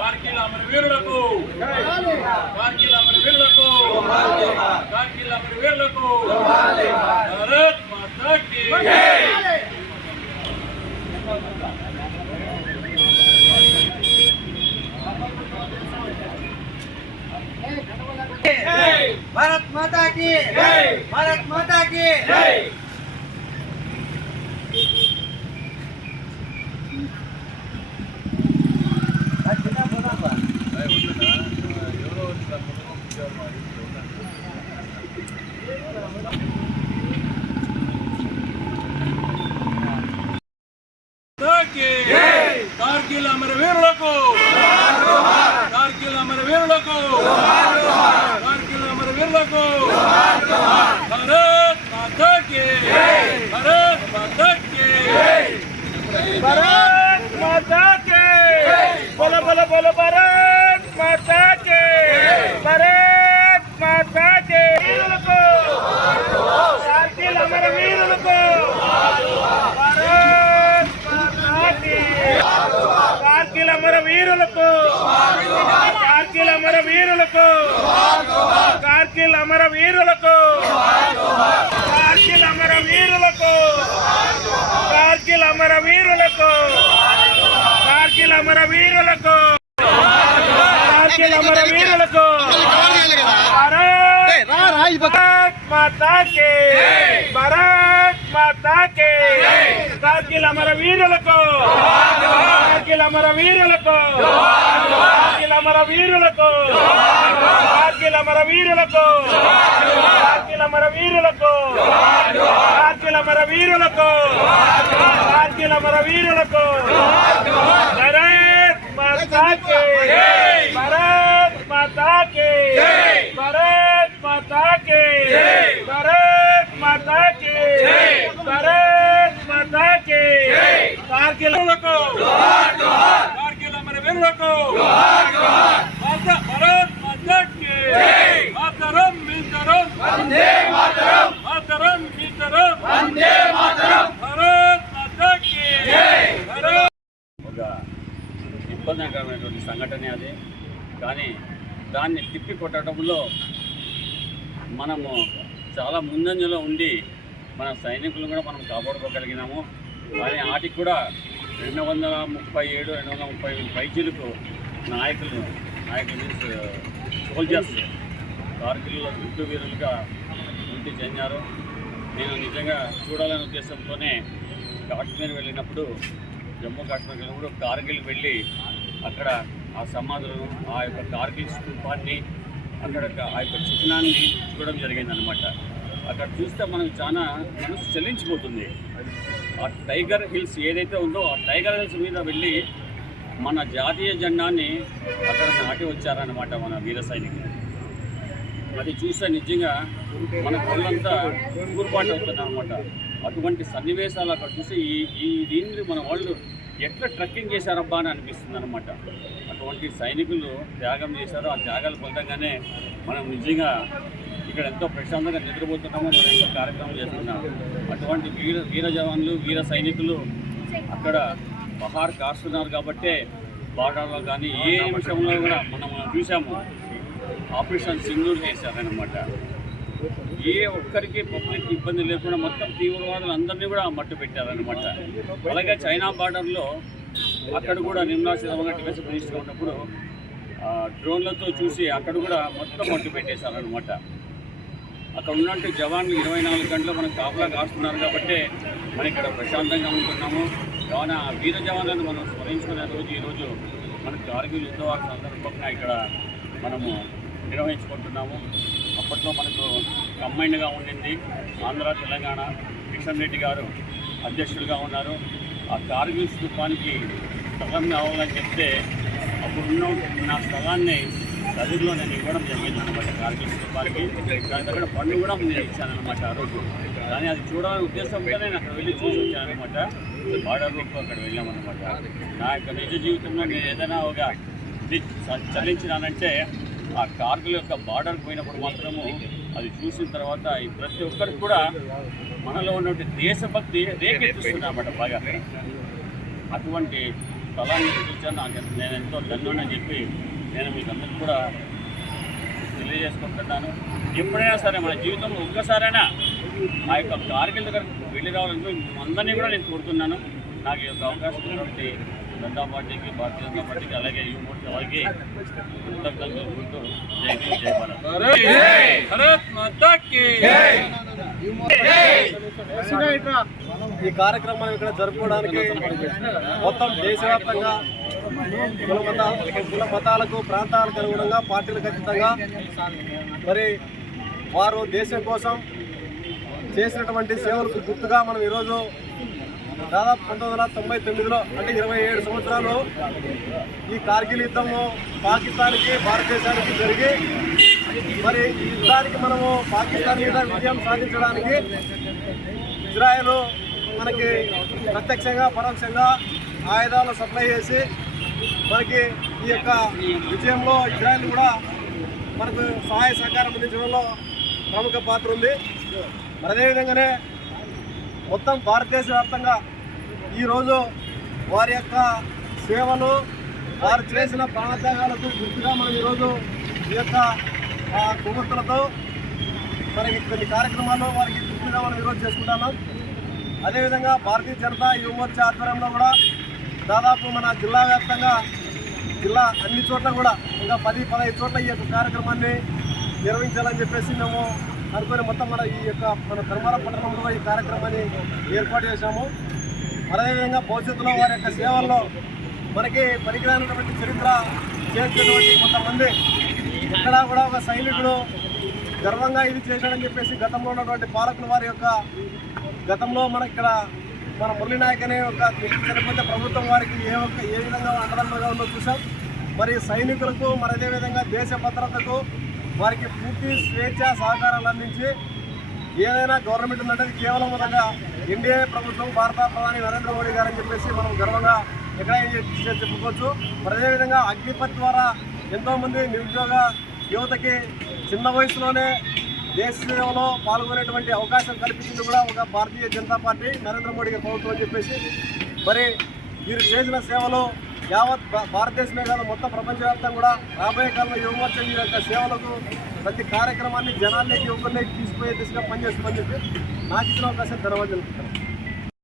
కార్గిల్ అమరవీరులకు కార్గిల్ అమరవీరులకు కార్గిల్ అమరవీరులకు భారత్ మాతా కీ भारत माता की भारत माता की కార్గిల్ అమరవీరులకు కార్గిల్ అమరవీరులకు కార్గిల్ అమరవీరులకు భారత్ మాతా కీ భారత్ మాతా కీ भारत माता के बोलो बोलो बोलो भारत माता के भारत माता के वीरुలకు కార్గిల్ అమర వీరులకు భారత్ మాతా కి కార్గిల్ అమర వీరులకు కార్గిల్ అమర వీరులకు కార్గిల్ అమర వీరులకు కార్గిల్ అమర వీరులకు కార్గిల్ అమర వీరులకు కార్గిల్ అమర వీరులకు కార్గిల్ అమర వీరులకు భారత్ మాతా కే భారత్ మాతా కే కార్గిల్ అమర వీరులకు కార్గిల్ అమర వీరులకు కార్గిల్ అమర వీరులకు కార్గిల్ అమర వీరులకు కార్గిల్ అమర వీరులకు కార్గిల్ అమర వీరులకు కార్గిల్ అమర వీరులకు భారత్ మాతా కే భారత్ మాతా కే భారత్ మాతా కే భారత్ మాతా కే భారత్ మాతా కే కార్గిల్ కార్గిల్ అమరవీరులకు భారత్ మాతా కీ మాతరం మీతరం వందే మాతరం మాతరం మీతరం వందే మాతరం భారత్ మాతా కీ ఒక ఇబ్బందికరమైనటువంటి సంఘటన అది. కానీ దాన్ని తిప్పి కొట్టడంలో మనము చాలా ముందంజలో ఉండి మన సైనికులను కూడా మనం కాపాడుకోగలిగినాము. కానీ వాటికి కూడా 237 230 పైచీలకు నాయకులు మీన్స్ సోల్జర్స్ కార్గిల్లో యుద్ధ వీరులుగా వృత్తి చెందారు. నేను నిజంగా చూడాలనే ఉద్దేశంతోనే కాశ్మీర్ వెళ్ళినప్పుడు జమ్మూ కాశ్మీర్ వెళ్ళినప్పుడు కార్గిల్ వెళ్ళి అక్కడ ఆ సమాధులను ఆ యొక్క కార్గిల్ స్థూపాన్ని అక్కడ ఆ యొక్క చిహ్నాన్ని చూడడం జరిగిందనమాట. అక్కడ చూస్తే మనకు చాలా మనసు చెల్లించిపోతుంది. ఆ టైగర్ హిల్స్ ఏదైతే ఉందో ఆ టైగర్ హిల్స్ మీద వెళ్ళి మన జాతీయ జెండాన్ని అక్కడ నాటి వచ్చారనమాట మన వీర సైనికులు. అది చూస్తే నిజంగా మన ఒళ్ళంతా ఊరుపాటు అవుతుంది అనమాట. అటువంటి సన్నివేశాలు అక్కడ చూసి దీన్ని మన వాళ్ళు ఎట్లా ట్రెక్కింగ్ చేశారబ్బా అని అనిపిస్తుంది అనమాట. అటువంటి సైనికులు త్యాగం చేశారు. ఆ త్యాగాల ఫలితంగానే మనం నిజంగా ఇక్కడ ఎంతో ప్రశాంతంగా నిద్రపోతున్నాము, మనం ఎంతో కార్యక్రమాలు చేస్తున్నాము. అటువంటి వీర జవాన్లు వీర సైనికులు అక్కడ పహార్ కాస్తున్నారు కాబట్టే బార్డర్లో కానీ ఏ నిమిషంలో కూడా మనం చూసాము ఆపరేషన్ సింధూర్ చేశారనమాట. ఏ ఒక్కరికి పబ్లిక్ ఇబ్బంది లేకుండా మొత్తం తీవ్రవాదులు అందరినీ కూడా మట్టు పెట్టారనమాట. అలాగే చైనా బార్డర్లో అక్కడ కూడా నిర్మలాశీతంగా డిఫెన్స్ మినిస్టర్ ఉన్నప్పుడు డ్రోన్లతో చూసి అక్కడ కూడా మొత్తం మట్టు పెట్టేశారనమాట. అక్కడ ఉన్నట్టు జవాన్లు 24 గంటలు మనకు కాపలా కాస్తున్నారు కాబట్టి మనం ఇక్కడ ప్రశాంతంగా ఉంటున్నాము. కావున వీర జవాన్లను మనం స్మరించుకునే రోజు ఈరోజు మనకు కార్గిల్ యుద్ధవార సందర్భంగా ఇక్కడ మనము నిర్వహించుకుంటున్నాము. అప్పట్లో మనకు కంబైన్డ్గా ఉండింది ఆంధ్ర తెలంగాణ. కిషన్ రెడ్డి గారు అధ్యక్షుడిగా ఉన్నారు. ఆ కార్గిల్ స్థూపానికి స్థలం కావాలని చెప్తే అప్పుడున్న నా స్థలాన్ని చదువులో నేను ఇవ్వడం జరిగింది అనమాట కార్గిల్ కుటుంబానికి. దాని దగ్గర ఫండ్ కూడా నేను ఇచ్చాను అనమాట ఆ రోజు. కానీ అది చూడాలనే ఉద్దేశంతో నేను అక్కడ వెళ్ళి చూసి వచ్చాను అనమాట. బార్డర్ రూపు అక్కడ వెళ్ళామన్నమాట. నా యొక్క నిజ జీవితంలో నేను ఏదైనా ఒక చలించినానంటే ఆ కార్గిల్ యొక్క బార్డర్కి పోయినప్పుడు మాత్రము అది చూసిన తర్వాత ఈ ప్రతి ఒక్కరికి కూడా మనలో ఉన్నటువంటి దేశభక్తి రేకెత్తిస్తుంది అన్నమాట బాగా. అటువంటి స్థలాన్ని చూసాను. నాకు నేను ఎంతో ధన్యుడని చెప్పి నేను మీకు అందరికీ కూడా తెలియజేసుకుంటున్నాను. ఎప్పుడైనా సరే మన జీవితంలో ఒక్కసారైనా ఆ యొక్క కార్గిల్ దగ్గరకు వెళ్ళి రావాలని అందరినీ కూడా నేను కోరుతున్నాను. నాకు ఈ యొక్క అవకాశం ఉన్నటువంటి జనతా పార్టీకి, భారతీయ జనతా పార్టీకి, అలాగే యువ మోర్చా వారికి కృతజ్ఞతలు తెలుపుకుంటూ జై భీమ్, జై భారత్. భారత్ మాతా కీ ఈ కార్యక్రమం ఇక్కడ జరుపుకోవడానికి మొత్తం దేశవ్యాప్తంగా కుల మతాలకు, ప్రాంతాలకు అనుగుణంగా, పార్టీలకు అతీతంగా మరి వారు దేశం కోసం చేసినటువంటి సేవలకు గుర్తుగా మనం ఈరోజు దాదాపు 1999లో అంటే 27 సంవత్సరాలు ఈ కార్గిల్ యుద్ధము పాకిస్తాన్కి, భారతదేశానికి జరిగి మరి ఈ యుద్ధానికి మనము పాకిస్తాన్ మీద విజయం సాధించడానికి ఇజ్రాయెల్ మనకి ప్రత్యక్షంగా, పరోక్షంగా ఆయుధాలు సప్లై చేసి మనకి ఈ యొక్క విజయంలో ఇజ్రాయెల్ కూడా మనకు సహాయ సహకారం అందించడంలో ప్రముఖ పాత్ర ఉంది. మరి అదేవిధంగానే మొత్తం భారతదేశ వ్యాప్తంగా ఈరోజు వారి యొక్క సేవలు, వారు చేసిన ప్రాణత్యాగాలకు గుర్తుగా మనం ఈరోజు ఈ యొక్క కొవ్వొత్తులతో మనకి కొన్ని కార్యక్రమాలు వారికి గుర్తుగా మనం ఈరోజు చేసుకుంటున్నాం. అదేవిధంగా భారతీయ జనతా యువ మోర్చా ఆధ్వర్యంలో కూడా దాదాపు మన జిల్లా వ్యాప్తంగా అన్ని చోట్ల కూడా ఇంకా 10-15 చోట్ల ఈ యొక్క కార్యక్రమాన్ని నిర్వహించాలని చెప్పేసి మేము అనుకుని మొత్తం మన ధర్మారం పట్టణంలో ఈ కార్యక్రమాన్ని ఏర్పాటు చేశాము. అదేవిధంగా భవిష్యత్తులో వారి యొక్క సేవల్లో మనకి పనికిరానటువంటి చరిత్ర చేసినటువంటి కొంతమంది ఇక్కడ కూడా ఒక సైనికుడు గర్వంగా ఇది చేశాడని చెప్పేసి గతంలో ఉన్నటువంటి పాలకులు వారి యొక్క గతంలో మన మురళీ నాయక్ అనే ఒక చనిపోతే ప్రభుత్వం వారికి ఏ విధంగా అండదండగా ఉందో చూసాం. మరి సైనికులకు మరి అదేవిధంగా దేశ భద్రతకు వారికి పూర్తి స్వేచ్ఛ సహకారాలు అందించి ఏదైనా గవర్నమెంట్ ఉందంటే కేవలం విధంగా ఎన్డీఏ ప్రభుత్వం, భారత ప్రధాని నరేంద్ర మోడీ గారని చెప్పేసి మనం గర్వంగా ఎక్కడైనా చెప్పుకోవచ్చు. మరి అదేవిధంగా అగ్నిపత్ ద్వారా ఎంతోమంది నిరుద్యోగ యువతకి చిన్న వయసులోనే దేశ సేవలో పాల్గొనేటువంటి అవకాశం కల్పించింది కూడా ఒక భారతీయ జనతా పార్టీ, నరేంద్ర మోడీ గారి ప్రభుత్వం అని చెప్పేసి మరి వీరు చేసిన సేవలు యావత్ భారతదేశమే కాదు మొత్తం ప్రపంచవ్యాప్తంగా కూడా రాబోయే కాలంలో యువ మోర్చా ఈ యొక్క సేవలకు ప్రతి కార్యక్రమాన్ని జనాల్లోకి యువకుల్లోకి తీసుకుపోయే దిశగా పనిచేస్తుందని చెప్పి నాకు ఇచ్చిన అవకాశం ధన్యవాదాలు.